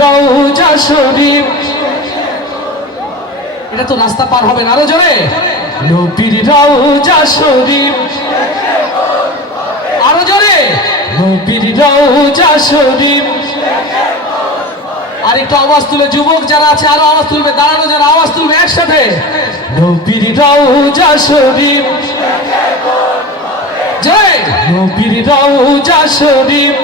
রওজা শরীফ। এটা তো রাস্তা পার হবে না আরও জোরে। নবীর রওজা শরীফ। আরও জোরে। নবীর রওজা শরীফ। আর একটু আওয়াজ তুলে, যুবক যারা আছে, আরও আওয়াজ তুলবে, দাঁড়ানো যারা, আওয়াজ তুলবে একসাথে। নবীর রওজা শরীফ। জয় নবীর রওজা শরীফ।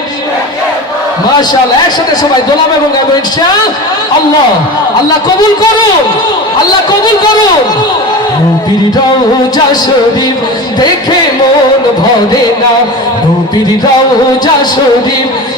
মাশাআল্লাহ, একসাথে সবাই দোলাম এবং গাইবো ইনশাআল্লাহ। আল্লাহ কবুল করুন, আল্লাহ কবুল করুন। নবীর রওজা শরীফ দেখে মন ভরে না। নবীর রওজা শরীফ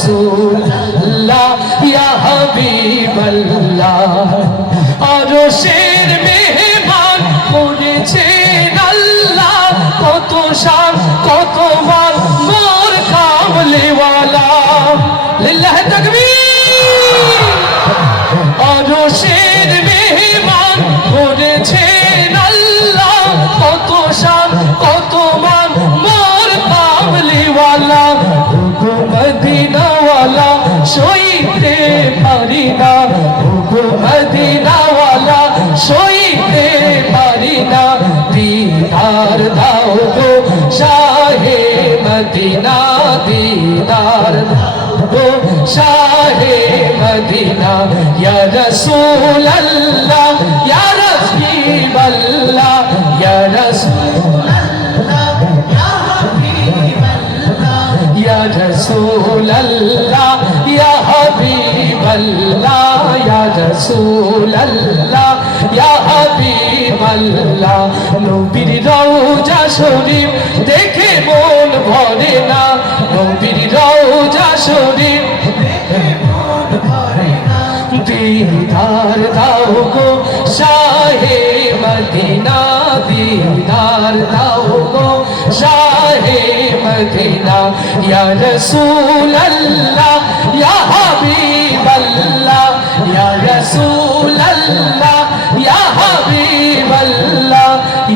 রাসূল মদিনা দিদার গো শাহে মদিনা ইয়া রাসূল আল্লাহ ইয়া রাসূল আল্লাহ ইয়া রাসূল يا رسول الله يا حبيب الله يا رسول الله يا حبيب الله নবীর রওজা শরীফ দেখে মন ভরে না নবীর রওজা শরীফ দিদার দাও গো, শাহে মদিনা, দিদার দাও গো, শাহে মদিনা। ইয়া রসুল আল্লাহ ইয়া হাবিব আল্লাহ ইয়া রসুল আল্লাহ ইয়া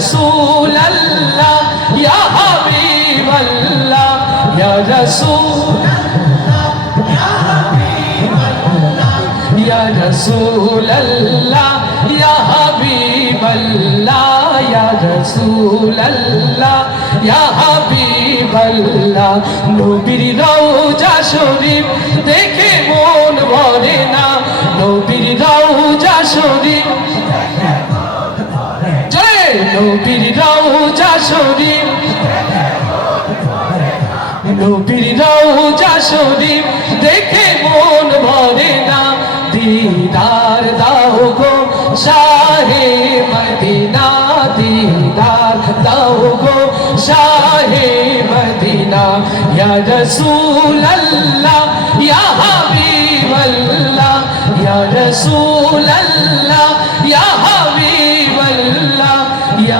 ইয়া রসূল আল্লাহ ইয়া হাবিব আল্লাহ ইয়া রসূল يا رسول الله يا حبيب الله يا رسول الله يا حبيب الله নবীর রওজা শরীফ দেখে মন ভরে না নবীর রওজা শরীফ জয় নবীর রওজা দেখে মন ভরে না। দিদার দাও গো শাহে মদিনা, দিদার দাও গো শাহে মদিনা। ইয়া রসুল আল্লাহ ইয়া হাবিব আল্লাহ ইয়া রসুল আল্লাহ ইয়া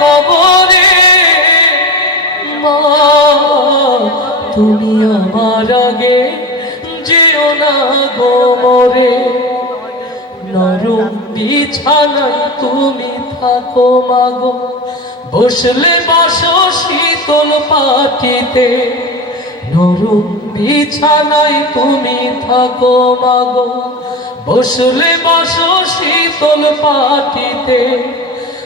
কবরে। মা, তুমি আমার আগে যেও না গোমরে নরম বিছানায় তুমি থাকো মাগো বসলে বসো শীতল পাটিতে নরম বিছানায় তুমি থাকো মাগো বসলে বসো শীতল পাটিতে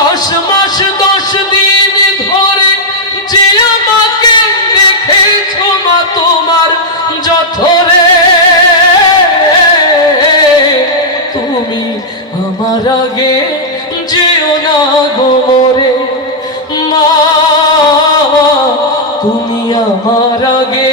দশ মাস, দশ দিন ধরে যে আমাকে দেখেছ মা তোমার জঠরে। তুমি আমার আগে যেও না গোমরে মা, তুমি আমার আগে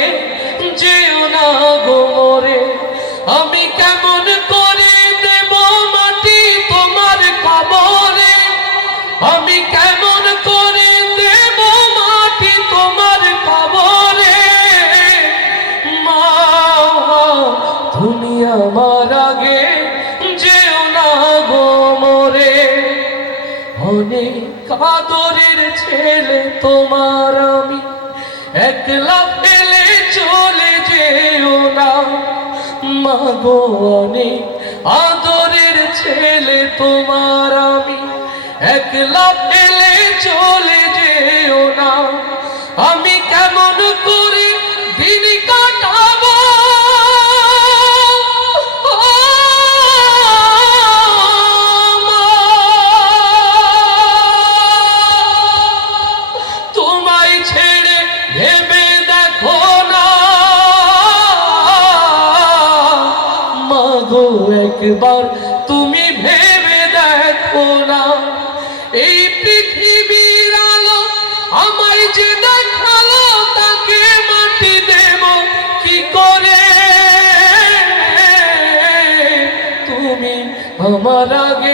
আদরের ছেলে তোমার আমি। একলা পেলে চলে যেও না। মাগো অনেক আদরের ছেলে তোমার আমি। একলা পেলে চলে যেও না। আমি কেমন করে একবার তুমি ভেবে দেখো না। এই পৃথিবীর আলো আমায় যে দেখাল, তাকে মাটি দেব কি করে? তুমি আমার আগে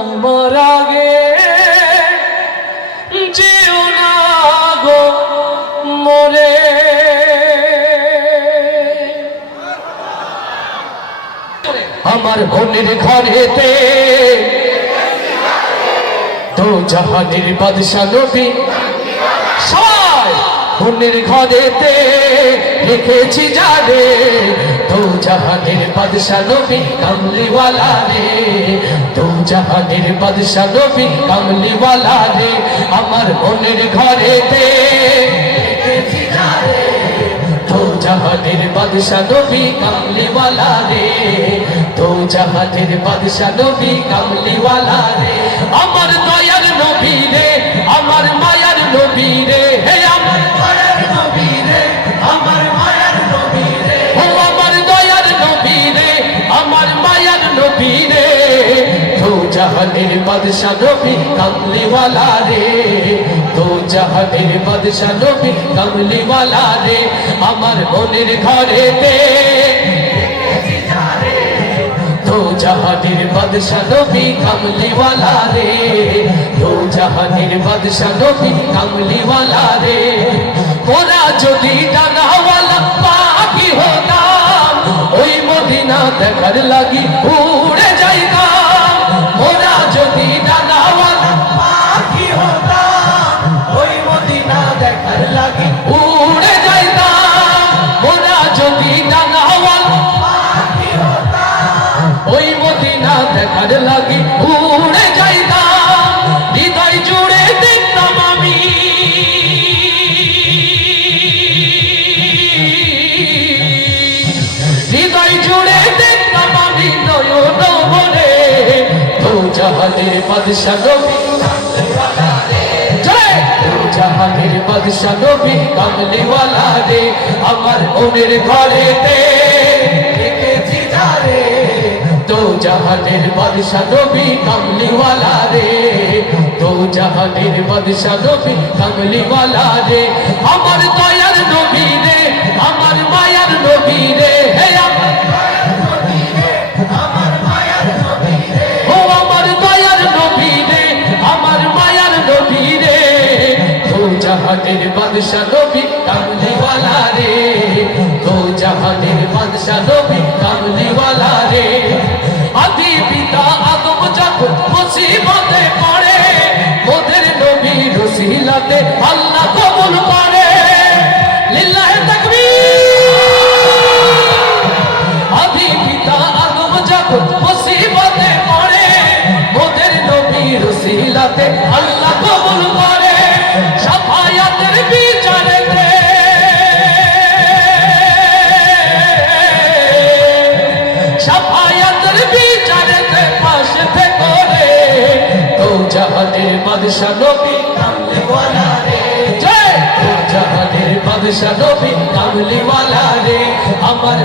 আমার আগে। যেও না গো মরে। আমার বোনের ঘরেতে তো জাহানের বাদশা নবী। সবাই বোনের ঘরেতে লিখেছি যারে তো জাহানের বাদশা নবী কামলিওয়ালা রে। তো জাহানের বাদশা নবী কামলিওয়ালা রে। আমার বোনের ঘরেতে জাহানের বাদশা নবী কামলিওয়ালা রে। তো জাহানের বাদশা নবী কামলিওয়ালা রে। আমার দয়ার নবী রে, আমার মায়ার নবী রে। হে জাহানের বাদশা নবী কামলিওয়ালা রে। তো জাহানের বাদশা নবী কামলিওয়ালা রে, আমার মনের ঘরেতে। তো জাহানের বাদশা নবী কামলিওয়ালা রে, তো জাহানের বাদশা নবী কামলিওয়ালা রে। ওরা যদি ডানাওয়ালা পাখি হতাম, ওই মদিনা দেখার লাগি উড়ে উড়ে যাইতাম ওরা যদি ডানাওয়ালা ওই মদিনা দেখার লাগি। উড়ে যাইতাম, হৃদয় জুড়ে দেখতাম আমি। হৃদয় জুড়ে দেখতাম আমি নয়ন বলে তো জাহানের বাদশা নবী। জয়! বাদশা নবী কামলিওয়ালা রে, আমার মনের ঘরেতে রেখেছি যারে তো জাহানের বাদশা নবী কামলিওয়ালা রে তো জাহানের বাদশা নবী কামলিওয়ালা রে। আমার দয়ার নবী রে, আমার মায়ার নবী রে, হে জাহানের বাদশা নবী, কামলিওয়ালা রে। তো জাহানের বাদশা কামলিওয়ালা রে। আদি পিতা আদম যখন মুসিবতে পড়ে নবী রসিলাতে আল্লাহ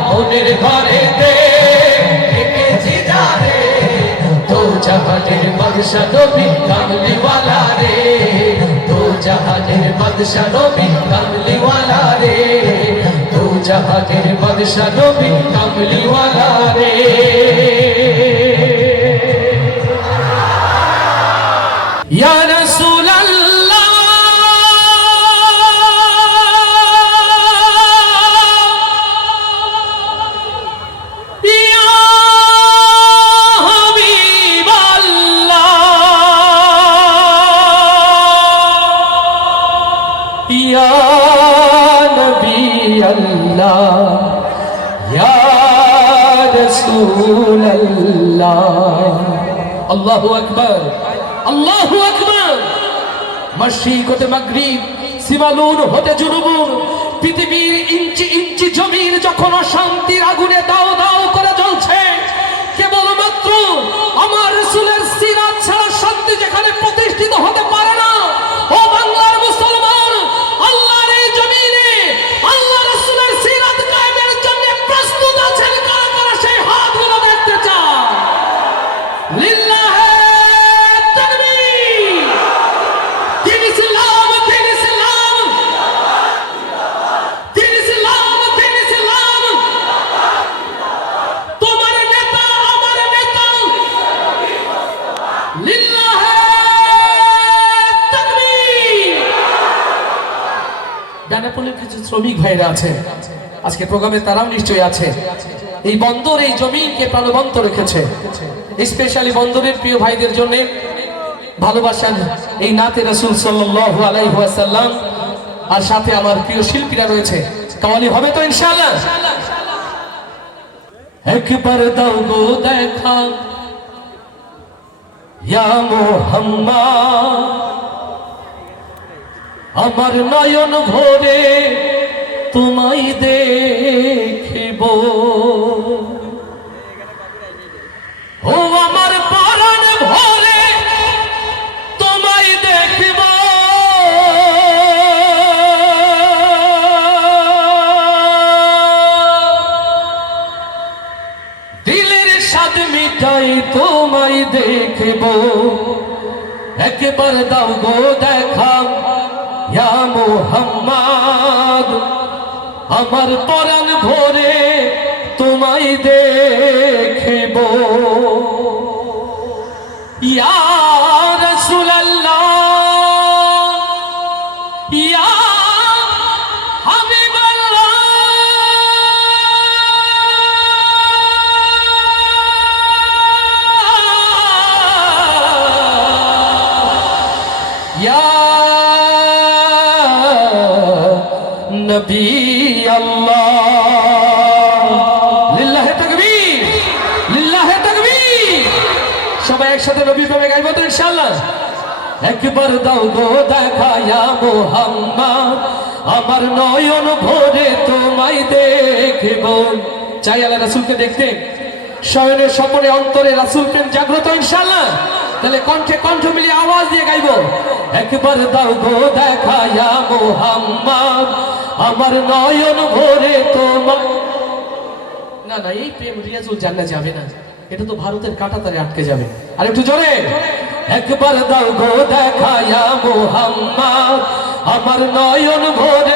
মনের ঘরে দে রেখেছি যারে তো জাহানের বাদশা নবী কামলিওয়ালা রে, তো জাহানের বাদশা নবী কামলিওয়ালা রে, তো জাহানের বাদশা নবী কামলিওয়ালা রে। মশরিক হতে মাগরিব সিমালুন হতে জুনুবুন পৃথিবীর ইঞ্চি ভাইরা আছে। আজকে প্রোগ্রামে তারাও নিশ্চয়ই আছে। এই বন্দর, এই জমিনকে প্রাণবন্ত রেখেছে। স্পেশালি বন্দরের প্রিয় ভাইদের জন্য ভালোবাসান এই নাতে রসুল সাল্লাল্লাহু আলাইহি ওয়াসাল্লাম আর সাথে আমার প্রিয় শিল্পীরা রয়েছে। কাওয়ালি হবে তো ইনশাআল্লাহ? একবার দাও গো দেখা। ইয়া মোহাম্মদ, আমার নয়ন ভরে তোমায় দেখিব। ও আমার পরাণ ভরে তোমায় দেখিব। দিলের স্বাদ মিঠাই তোমায় দেখিব। একবার দাও গো দেখা মোহাম্মদ। আমার পরাণ ভরে তোমায় দেখিব গাইবো তো ইনশাআল্লাহ? একবার দাও গো দেখায়া মোহাম্মদ, আমার নয়ন ভরে তোমায় দেখব। চাই আল্লাহ রাসূলকে দেখতে। শয়নের স্বপনে অন্তরে রাসূল প্রেম জাগ্রত ইনশাআল্লাহ। তাহলে কণ্ঠে কণ্ঠ মিলিয়ে আওয়াজ দিয়ে গাইবো। একবার দাও গো দেখায়া মোহাম্মদ, আমার নয়ন ভরে তোমার না না, এই প্রেম রিয়াজুল জান্না যাবে না। এটা তো ভারতের কাটাতারে আটকে যাবে। আর একটু জোরে। একবার দাও গো দেখায়া আমার নয়ন ভরে।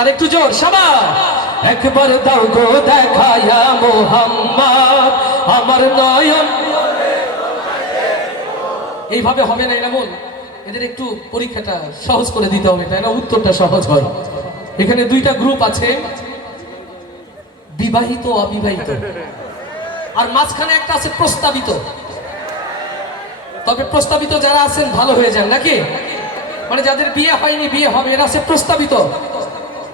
আর একটু জোর সবাই একবার দাও গো দেখায়া মোহাম্মদ, আমার নয়ন এইভাবে হবে না এমন এদের একটু পরীক্ষাটা সহজ করে দিতে হবে, তাই না? উত্তরটা সহজ হয়। এখানে দুইটা গ্রুপ আছে। বিবাহিত, অবিবাহিত? আর মাঝখানে একটা আছে প্রস্তাবিত। তবে প্রস্তাবিত যারা আছেন, ভালো হয়ে যান, নাকি? মানে যাদের বিয়ে হয়নি, বিয়ে হবে, এরা আছে প্রস্তাবিত।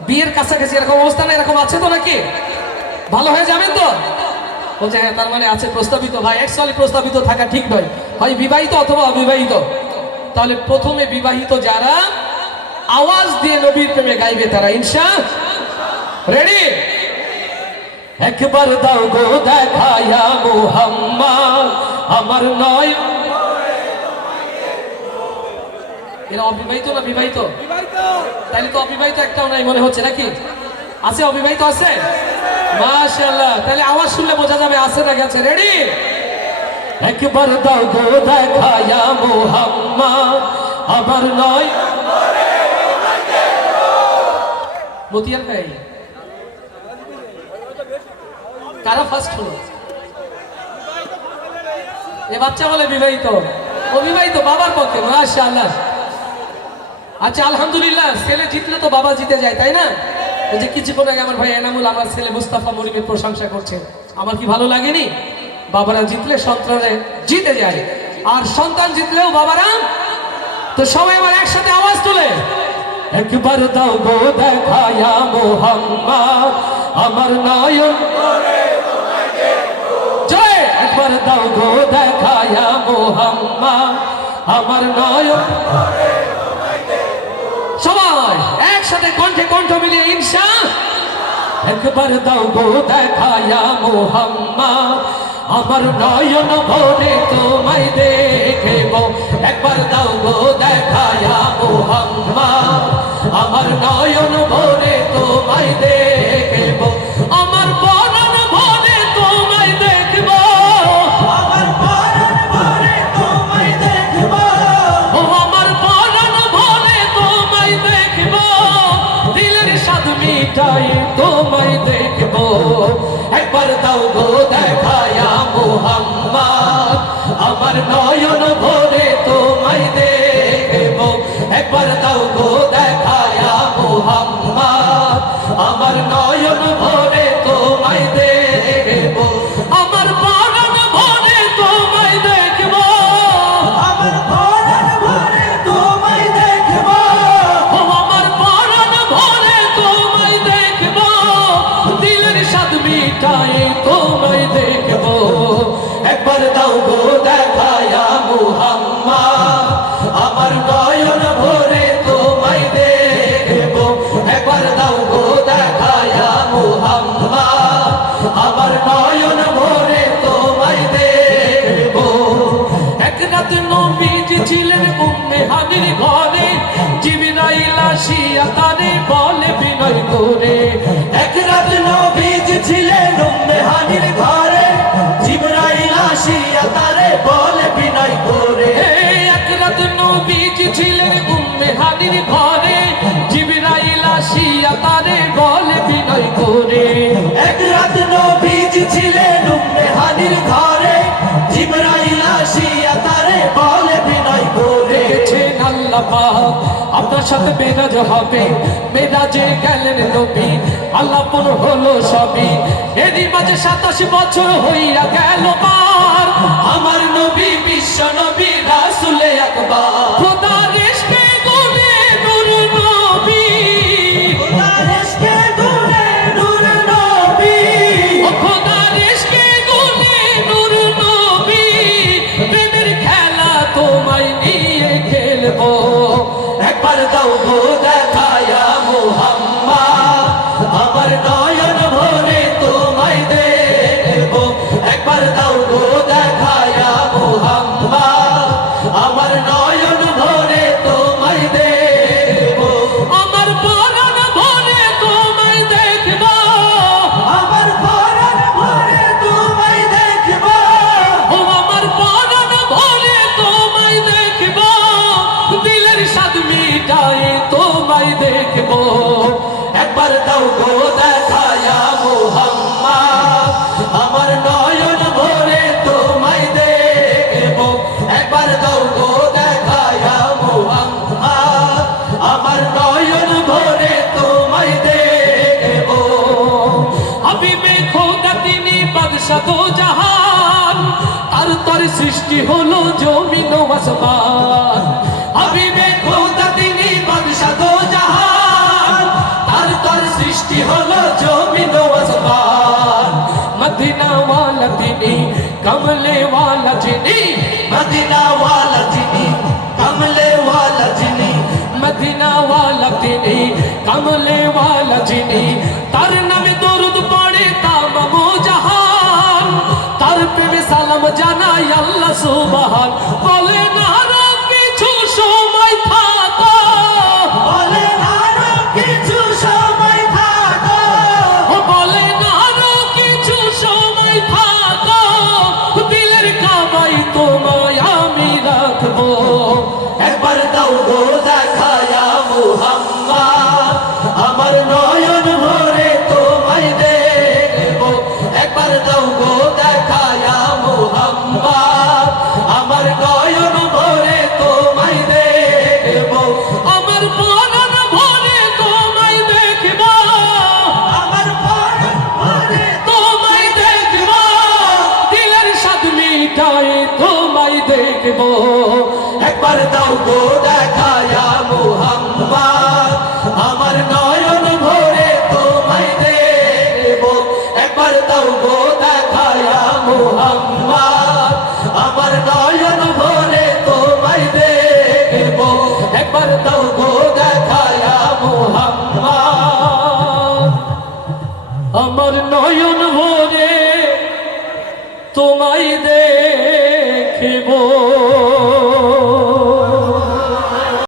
বিয়ের কাছাকাছি এরকম অবস্থা না, এরকম আছে তো নাকি? ভালো হয়ে যাবেন তো? বলছে হ্যাঁ তার মানে আছে প্রস্তাবিত। ভাই অ্যাকচুয়ালি প্রস্তাবিত থাকা ঠিক নয়। হয় বিবাহিত অথবা অবিবাহিত। তাহলে প্রথমে বিবাহিত যারা, আওয়াজ দিয়ে নবীর প্রেমে গাইবে তারা, ইনশা, রেডি? একবার দাও গো দেখায়া মোহাম্মদ আমার নয়। এরা অবিবাহিত না বিবাহিত? তাইলে তো অবিবাহিত একটাও নাই মনে হচ্ছে নাকি? আছে অবিবাহিত আছে? মাশাআল্লাহ তাহলে আওয়াজ শুনলে বোঝা যাবে আছে না গেছে রেডি একবার দাও গো দেখায়া মোহাম্মদ আমার নয়। মতিয়ার ভাই কারা ফার্স্ট হলো? এ বাচ্চা বলে বিবাহিত। অবিবাহিত বাবার পক্ষে, মাশাআল্লাহ। আচ্ছা আলহামদুলিল্লাহ, ছেলে জিতলে তো বাবা জিতে যায়, তাই না? যে কিছুক্ষণ আগে আমার ভাই এনামুল, আমার ছেলে মুস্তাফা মরিমের প্রশংসা করছে আমার কি ভালো লাগেনি? বাবারা জিতলে সন্তানে জিতে যায়। আর সন্তান জিতলেও বাবারা? তো সবাই আমার একসাথে আওয়াজ তুলে। একবার দাও গো দেখায়া মোহাম্মদ, আমার জয় একবার দাও গো দেখায়া মোহাম্মদ। আমার নয়ন। সবাই একসাথে কণ্ঠে কণ্ঠ মিলিয়ে ইনশা একবার দাও গো দেখায়া মোহাম্মদ। আমার নয়ন ভরে তোমায় দেখব। একবার দাও গো দেখায়া মোহাম্মদ। আমার নয়ন ভরে তোমায় দেখব। মিটাই তোমায় দেখব। একবার দাও গো দেখায়া মোহাম্মদ। আমার নয়ন করে এক রাত নবীজ ছিলেন উম্মে হানির ঘরে। জিবরাইল আসিয়া তারে বলে বিনয় করে। এক রাত নবীজি ছিলেন উম্মে হানির ঘরে। জিবরাইল আসিয়া তারে বলে বিনয় করে। এক রাত নবীজ ছিলেন উম্মে হানির ঘরে। জিবরাইল আসিয়া তারে বলে আল্লাহ পাক, আপনার সাথে মেরাজ হবে। মেরাজে গেলেন নবী, আল্লাহ পন হলো সবই। এরই মাঝে সাতাশ বছর হইয়া গেল পার। আমার নবী, বিশ্ব নবী, রাসুলে আকবার বাদশাহ তো জাহান, তার তার সৃষ্টি হলো জমিন ও আসমান হাবিবে খোদা, তিনি বাদশা দো জাহান, তার তোর সৃষ্টি হলো জমিন ও আসমান মদিনা ওয়ালা তিনি কমলে ওয়ালা যিনি মদিনা ওয়ালা যিনি কমলে ওয়ালা যিনি মদিনা ওয়ালা তিনি কমলে ওয়ালা যিনি সুবহান বলে না আরও কিছু সময় থাকো। বলে আরও কিছু সময় থাকো। বলে না কিছু সময় থাকো। দিলের কাবাই তোমায় আমি রাখব। একবার দাও গো দেখায়া মুহাম্মদ আমার নয়ন ভরে তোমায় দেখব। একবার দাও গো দেখায়া মুহাম্মদ